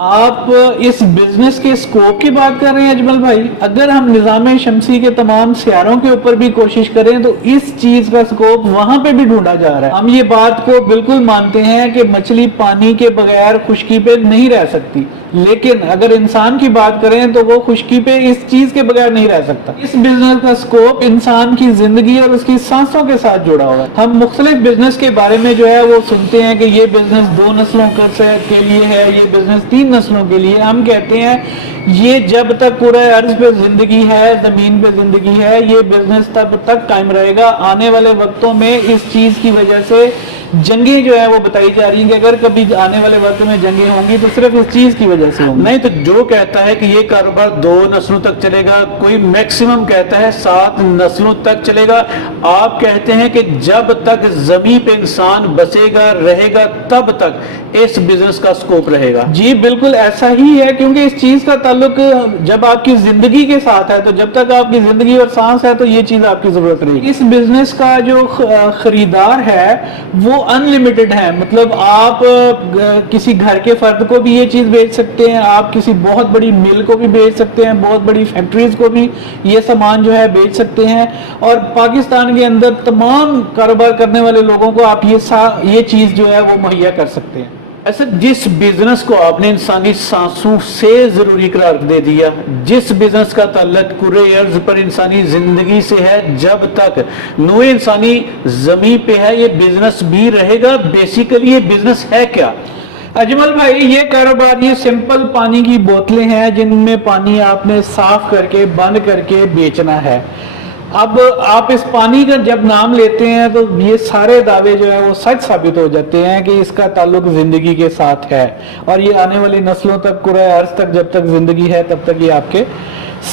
آپ اس بزنس کے سکوپ کی بات کر رہے ہیں اجمل بھائی؟ اگر ہم نظام شمسی کے تمام سیاروں کے اوپر بھی کوشش کریں تو اس چیز کا سکوپ وہاں پہ بھی ڈھونڈا جا رہا ہے۔ ہم یہ بات کو بالکل مانتے ہیں کہ مچھلی پانی کے بغیر خشکی پہ نہیں رہ سکتی، لیکن اگر انسان کی بات کریں تو وہ خشکی پہ اس چیز کے بغیر نہیں رہ سکتا۔ اس بزنس کا سکوپ انسان کی زندگی اور اس کی سانسوں کے ساتھ جڑا ہوا ہے۔ ہم مختلف بزنس کے بارے میں جو ہے وہ سنتے ہیں کہ یہ بزنس 2 نسلوں کے لیے ہے، یہ بزنس 3 نسلوں کے لیے۔ ہم کہتے ہیں یہ جب تک کرۂ ارض پہ زندگی ہے، زمین پہ زندگی ہے، یہ بزنس تب تک قائم رہے گا۔ آنے والے وقتوں میں اس چیز کی وجہ سے جنگیں جو ہے وہ بتائی جا رہی ہیں کہ اگر کبھی آنے والے وقت میں جنگیں ہوں گی تو صرف اس چیز کی وجہ سے ہوں گی۔ نہیں تو جو کہتا ہے کہ یہ کاروبار 2 نسلوں تک چلے گا، کوئی میکسیمم کہتا ہے 7 نسلوں تک چلے گا، آپ کہتے ہیں کہ جب تک زمین پہ انسان بسے گا رہے گا تب تک اس بزنس کا سکوپ رہے گا۔ جی بالکل ایسا ہی ہے، کیونکہ اس چیز کا تعلق جب آپ کی زندگی کے ساتھ ہے تو جب تک آپ کی زندگی اور سانس ہے تو یہ چیز آپ کی ضرورت رہے گی۔ اس بزنس کا جو خریدار ہے وہ ان لمیٹڈ ہے، مطلب آپ کسی گھر کے فرد کو بھی یہ چیز بیچ سکتے ہیں، آپ کسی بہت بڑی مل کو بھی بیچ سکتے ہیں، بہت بڑی فیکٹریز کو بھی یہ سامان جو ہے بیچ سکتے ہیں، اور پاکستان کے اندر تمام کاروبار کرنے والے لوگوں کو آپ یہ چیز جو ہے وہ مہیا کر سکتے ہیں۔ ایسا جس بزنس کو آپ نے انسانی سانسوں سے ضروری قرار دے دیا، جس بزنس کا تعلق کرۂ ارض پر انسانی زندگی سے ہے، جب تک نوع انسانی زمین پہ ہے یہ بزنس بھی رہے گا۔ بیسیکلی یہ بزنس ہے کیا اجمل بھائی؟ یہ کاروبار یہ سمپل پانی کی بوتلیں ہیں جن میں پانی آپ نے صاف کر کے بند کر کے بیچنا ہے۔ اب آپ اس پانی کا جب نام لیتے ہیں تو یہ سارے دعوے جو ہے وہ سچ ثابت ہو جاتے ہیں کہ اس کا تعلق زندگی کے ساتھ ہے، اور یہ آنے والی نسلوں تک، کرۂ ارض تک جب تک زندگی ہے تب تک یہ آپ کے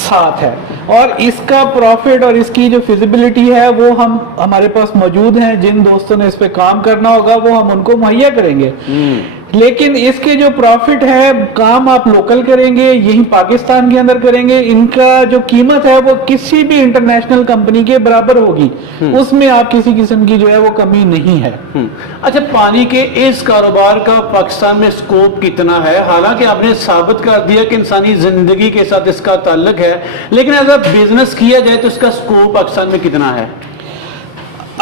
ساتھ ہے، اور اس کا پروفٹ اور اس کی جو فیزیبلٹی ہے وہ ہمارے پاس موجود ہیں۔ جن دوستوں نے اس پہ کام کرنا ہوگا وہ ہم ان کو مہیا کریں گے، لیکن اس کے جو پروفٹ ہے، کام آپ لوکل کریں گے، یہی پاکستان کے اندر کریں گے، ان کا جو قیمت ہے وہ کسی بھی انٹرنیشنل کمپنی کے برابر ہوگی، اس میں آپ کسی قسم کی جو ہے وہ کمی نہیں ہے۔ اچھا، پانی کے اس کاروبار کا پاکستان میں سکوپ کتنا ہے؟ حالانکہ آپ نے ثابت کر دیا کہ انسانی زندگی کے ساتھ اس کا تعلق ہے، لیکن اگر بزنس کیا جائے تو اس کا سکوپ پاکستان میں کتنا ہے؟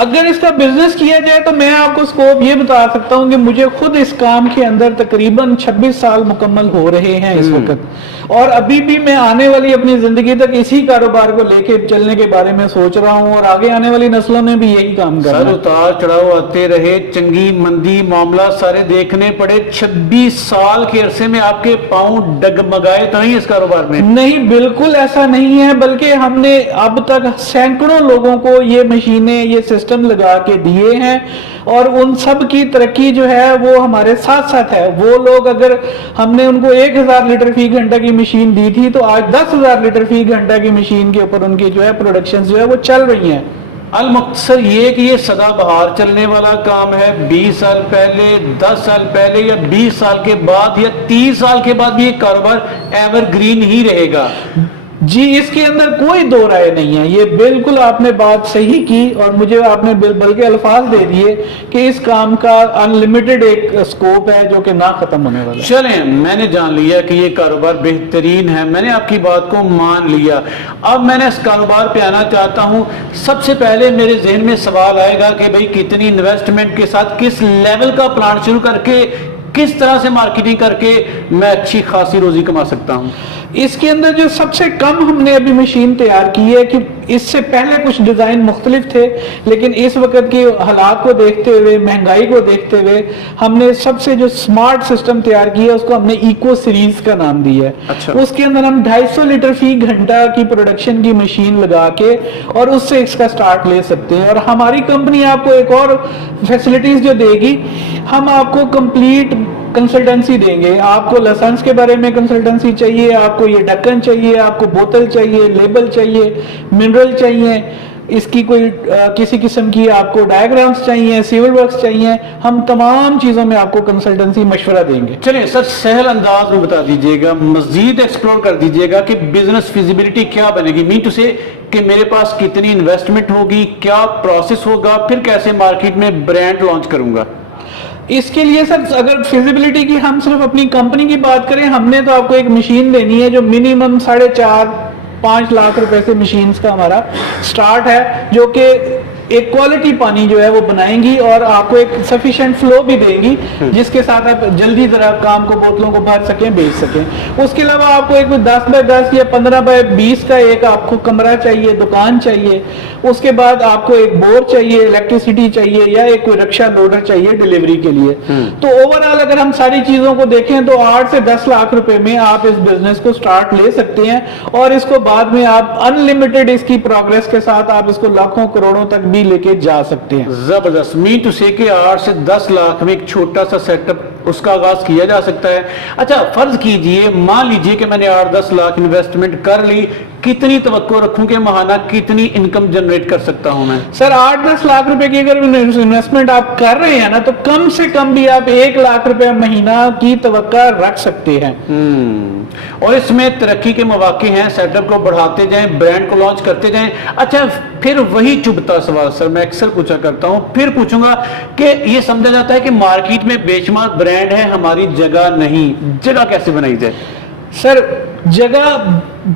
اگر اس کا بزنس کیا جائے تو میں آپ کو سکوپ یہ بتا سکتا ہوں کہ مجھے خود اس کام کے اندر تقریباً 26 سال مکمل ہو رہے ہیں اس وقت، اور ابھی بھی میں آنے والی اپنی زندگی تک اسی کاروبار کو لے کے چلنے کے بارے میں سوچ رہا ہوں، اور آگے آنے والی نسلوں نے بھی یہی کام کرنا ہے۔ سر اتار چڑھاؤ آتے رہے، چنگی مندی معاملہ سارے دیکھنے پڑے، 26 سال کے عرصے میں آپ کے پاؤں ڈگمگائے تو نہیں اس کاروبار میں؟ نہیں، بالکل ایسا نہیں ہے، بلکہ ہم نے اب تک سینکڑوں لوگوں کو یہ مشینیں، یہ سسٹم لگا کے دیے ہیں، اور ان سب کی ترقی جو ہے وہ ہمارے ساتھ ساتھ ہے۔ وہ لوگ اگر ہم نے ان کو 1000 لیٹر فی گھنٹہ کی مشین دی تھی تو آج 10,000 لیٹر فی گھنٹہ کی مشین کے اوپر ان کی جو ہے پروڈکشن جو ہے وہ چل رہی ہیں۔ المختصر یہ کہ یہ سدا بہار چلنے والا کام ہے، 20 سال پہلے، 10 سال پہلے، یا 20 سال کے بعد، یا 30 سال کے بعد بھی یہ کاروبار ایور گرین ہی رہے گا؟ جی اس کے اندر کوئی دو رائے نہیں ہے، یہ بالکل آپ نے بات صحیح کی، اور مجھے آپ نے بلکہ الفاظ دے دیے کہ اس کام کا انلمیٹڈ ایک سکوپ ہے جو کہ نہ ختم ہونے والا ہے۔ چلیں، میں نے جان لیا کہ یہ کاروبار بہترین ہے، میں نے آپ کی بات کو مان لیا۔ اب میں نے اس کاروبار پہ آنا چاہتا ہوں۔ سب سے پہلے میرے ذہن میں سوال آئے گا کہ بھئی کتنی انویسٹمنٹ کے ساتھ، کس لیول کا پلان شروع کر کے، کس طرح سے مارکیٹنگ کر کے میں اچھی خاصی روزی کما سکتا ہوں؟ اس کے اندر جو سب سے کم ہم نے ابھی مشین تیار کی ہے، کہ اس سے پہلے کچھ ڈیزائن مختلف تھے، لیکن اس وقت کے حالات کو دیکھتے ہوئے، مہنگائی کو دیکھتے ہوئے، ہم نے سب سے جو سمارٹ سسٹم تیار کیا ہے اس کو ہم نے ایکو سیریز کا نام دیا ہے۔ اچھا۔ اس کے اندر ہم 250 لیٹر فی گھنٹہ کی پروڈکشن کی مشین لگا کے اور اس سے اس کا سٹارٹ لے سکتے ہیں، اور ہماری کمپنی آپ کو ایک اور فیسلٹیز جو دے گی، ہم آپ کو کمپلیٹ کنسلٹنسی دیں گے۔ آپ کو لائسنس کے بارے میں کنسلٹنسی چاہیے، آپ کو یہ ڈھکن چاہیے، آپ کو بوتل چاہیے، لیبل چاہیے، منرل چاہیے، اس کی کوئی کسی قسم کی آپ کو ڈائیگرامز چاہیے، سیول ورکس چاہیے، ہم تمام چیزوں میں آپ کو کنسلٹنسی مشورہ دیں گے۔ چلیں سر، سہل انداز میں بتا دیجئے گا، مزید ایکسپلور کر دیجئے گا کہ بزنس فیزیبلٹی کیا بنے گی، مین ٹو سے کہ میرے پاس کتنی انویسٹمنٹ ہوگی، کیا پروسیس ہوگا، پھر کیسے مارکیٹ میں برانڈ لانچ کروں گا؟ اس کے لیے سر اگر فیزیبلٹی کی ہم صرف اپنی کمپنی کی بات کریں، ہم نے تو آپ کو ایک مشین دینی ہے جو منیمم 4.5-5 لاکھ روپے سے مشینز کا ہمارا سٹارٹ ہے، جو کہ ایک کوالٹی پانی جو ہے وہ بنائیں گی اور آپ کو ایک سفیشینٹ فلو بھی دیں گی جس کے ساتھ آپ جلدی ذرا کام کو بوتلوں کو بھر سکیں، بیچ سکیں۔ اس کے علاوہ آپ کو ایک 10x10 یا 15x20 کا ایک آپ کو کمرہ چاہیے، دکان چاہیے، اس کے بعد آپ کو ایک بور چاہیے، الیکٹریسٹی چاہیے، یا ایک کوئی رکشہ لوڈر چاہیے ڈیلیوری کے لیے۔ تو اوورآل اگر ہم ساری چیزوں کو دیکھیں تو 8 سے 10 لاکھ روپے میں آپ اس بزنس کو سٹارٹ لے سکتے ہیں، اور اس کو بعد میں آپ انلمیٹڈ اس کی پروگرس کے ساتھ آپ اس کو لاکھوں کروڑوں تک بھی لے کے جا سکتے ہیں۔ زبردست، مین ٹو سے کہ 8 سے 10 لاکھ میں ایک چھوٹا سا سیٹ اپ اس کا آغاز کیا جا سکتا ہے۔ اچھا فرض کیجئے، مان لیجئے کہ میں نے 8-10 لاکھ انویسٹمنٹ کر لی، کتنی توقع رکھوں کہ ماہانہ کتنی انکم جنریٹ کر سکتا ہوں میں؟ سر 8-10 لاکھ روپے کی اگر انویسٹمنٹ آپ کر رہے ہیں نا، تو کم سے کم بھی آپ 1 لاکھ روپے مہینہ کی توقع رکھ سکتے ہیں۔ اور اس میں ترقی کے مواقع ہیں، سیٹ اپ کو بڑھاتے جائیں، برانڈ کو لانچ کرتے جائیں۔ اچھا پھر وہی چبھتا سوال سر میں اکثر پوچھا کرتا ہوں، پھر پوچھوں گا کہ یہ سمجھا جاتا ہے کہ مارکیٹ میں بے شمار برانڈ ہے، ہماری جگہ نہیں، جگہ کیسے بنائی جائے؟ سر جگہ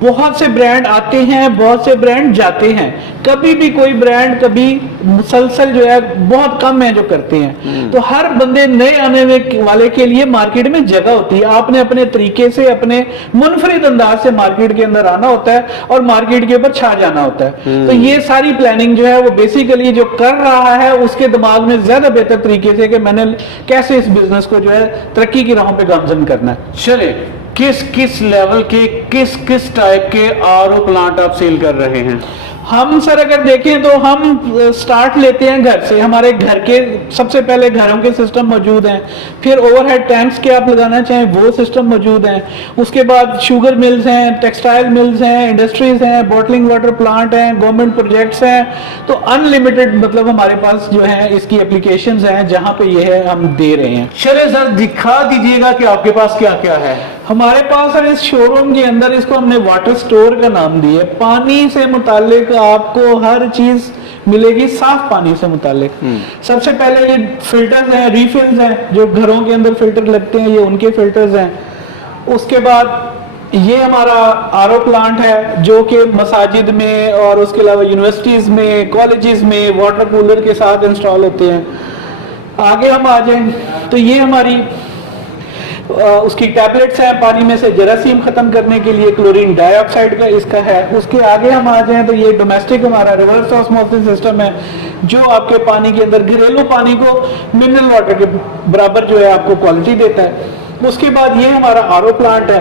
بہت سے برانڈ آتے ہیں، بہت سے برانڈ جاتے ہیں، کبھی بھی کوئی برانڈ کبھی مسلسل جو ہے بہت کم ہے جو کرتے ہیں۔ تو ہر بندے نئے آنے والے کے لیے مارکیٹ میں جگہ ہوتی ہے، آپ نے اپنے طریقے سے اپنے منفرد انداز سے مارکیٹ کے اندر آنا ہوتا ہے اور مارکیٹ کے اوپر چھا جانا ہوتا ہے۔ تو یہ ساری پلاننگ جو ہے وہ بیسیکلی جو کر رہا ہے اس کے دماغ میں زیادہ بہتر طریقے سے کہ میں نے کیسے اس بزنس کو جو ہے ترقی کی راہوں پہ گامزن کرنا ہے۔ چلے کس لیول کے کس ٹائپ کے آر او پلانٹ آپ سیل کر رہے ہیں؟ ہم سر اگر دیکھیں تو ہم سٹارٹ لیتے ہیں گھر سے، ہمارے گھر کے سب سے پہلے گھروں کے سسٹم موجود ہیں، پھر اوور ہیڈ ٹینکس کے آپ لگانا چاہیں وہ سسٹم موجود ہیں، اس کے بعد شوگر ملز ہیں، ٹیکسٹائل ملز ہیں، انڈسٹریز ہیں، بوٹلنگ واٹر پلانٹ ہیں، گورنمنٹ پروجیکٹس ہیں۔ تو انلمیٹڈ مطلب ہمارے پاس جو ہے اس کی اپلیکیشنز ہیں جہاں پہ یہ ہے ہم دے رہے ہیں۔ چلے سر دکھا دیجئے گا کہ آپ کے پاس کیا کیا ہے۔ ہمارے پاس سر اس شو روم کے اندر اس کو ہم نے واٹر سٹور کا نام دیا ہے۔ پانی سے متعلق آپ کو ہر چیز ملے گی، صاف پانی سے متعلق۔ سب سے پہلے یہ فلٹرز ہیں، ریفلز ہیں، جو گھروں کے اندر فلٹر لگتے ہیں یہ ان کے فلٹرز ہیں۔ اس کے بعد یہ ہمارا آر او پلانٹ ہے جو کہ مساجد میں اور اس کے علاوہ یونیورسٹیز میں، کالجز میں واٹر کولر کے ساتھ انسٹال ہوتے ہیں۔ آگے ہم آ جائیں تو یہ ہماری اس کی ٹیبلٹس ہیں پانی میں سے جراثیم ختم کرنے کے لیے، کلورین ڈائی آکسائڈ کا اس کا ہے۔ اس کے آگے ہم آ جائیں تو یہ ڈومیسٹک ہمارا ریورس آسموسس سسٹم ہے جو آپ کے پانی کے اندر گھریلو پانی کو منرل واٹر کے برابر جو ہے آپ کو کوالٹی دیتا ہے۔ اس کے بعد یہ ہمارا آر او پلانٹ ہے۔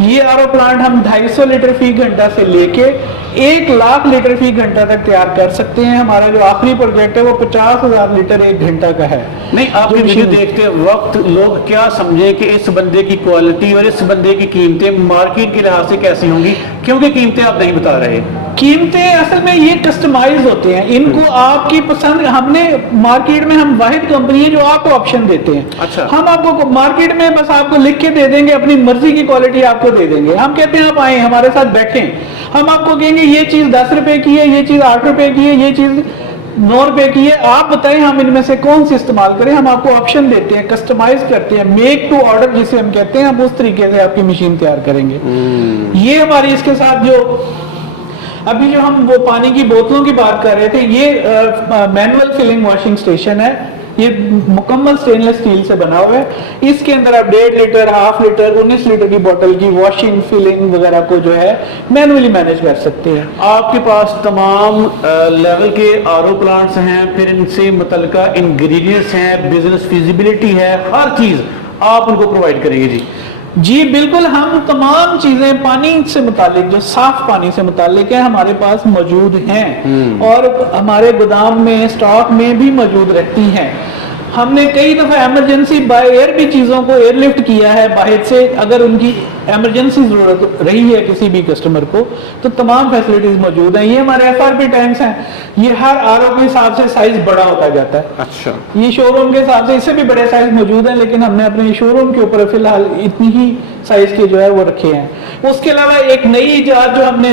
یہ آر او پلانٹ ہم 250 لیٹر فی گھنٹہ سے لے کے 1 لاکھ لیٹر فی گھنٹہ تک تیار کر سکتے ہیں۔ ہمارا جو آخری پروجیکٹ ہے وہ 50,000 لیٹر 1 گھنٹہ کا ہے۔ نہیں آپ کی ویڈیو دیکھتے وقت لوگ کیا سمجھیں کہ اس بندے کی کوالٹی اور اس بندے کی قیمتیں مارکیٹ کے لحاظ سے کیسی ہوں گی، کیونکہ قیمتیں آپ نہیں بتا رہے۔ قیمتیں اصل میں یہ کسٹمائز ہوتے ہیں، ان کو آپ کی پسند، ہم نے مارکیٹ میں ہم واحد کمپنی ہے جو آپ کو آپشن دیتے ہیں۔ اچھا۔ ہم آپ کو مارکیٹ میں بس آپ کو لکھ کے دے دیں گے، اپنی مرضی کی کوالٹی آپ کو دے دیں گے۔ ہم کہتے ہیں آپ آئیں ہمارے ساتھ بیٹھیں، ہم آپ کو کہیں گے یہ چیز 10 روپے کی ہے، یہ چیز 8 روپے کی ہے، یہ چیز 9 روپے کی ہے، آپ بتائیں ہم ان میں سے کون سی استعمال کریں۔ ہم آپ کو آپشن دیتے ہیں، کسٹمائز کرتے ہیں، میک ٹو آرڈر جسے ہم کہتے ہیں، ہم اس طریقے سے آپ کی مشین تیار کریں گے۔ یہ ہماری اس کے ساتھ جو ابھی جو ہم وہ پانی کی بوتلوں کی بات کر رہے تھے، یہ مینول فلنگ واشنگ سٹیشن ہے، یہ مکمل سٹین لیس اسٹیل سے بنا ہوا ہے۔ اس کے اندر آپ 1.5 لیٹر، ہاف لیٹر، 19 لیٹر کی بوتل کی واشنگ، فلنگ وغیرہ کو جو ہے مینولی مینج کر سکتے ہیں۔ آپ کے پاس تمام لیول کے آر او پلانٹس ہیں، پھر ان سے متعلقہ انگریڈینٹس ہیں، بزنس فیزیبلٹی ہے، ہر چیز آپ ان کو پرووائڈ کریں گے؟ جی جی بالکل، ہم تمام چیزیں پانی سے متعلق جو صاف پانی سے متعلق ہے ہمارے پاس موجود ہیں اور ہمارے گودام میں اسٹاک میں بھی موجود رہتی ہیں۔ ہم نے کئی دفعہ ایمرجنسی بائی ایئر بھی چیزوں کو ایئر لفٹ کیا ہے باہر سے، اگر ان کی ایمرجنسی ضرورت رہی ہے کسی بھی کسٹمر کو تو تمام فیسلٹیز موجود ہیں۔ یہ ہمارے ایف آر پی ٹینکس ہیں، یہ ہر آر او کے حساب سے سائز بڑا ہوتا جاتا ہے۔ اچھا، یہ شو روم کے حساب سے اس سے بھی بڑے سائز موجود ہیں، لیکن ہم نے اپنے شو روم کے اوپر فی الحال اتنی ہی سائز کے جو ہے وہ رکھے ہیں۔ اس کے علاوہ ایک نئی ایجاد جو ہم نے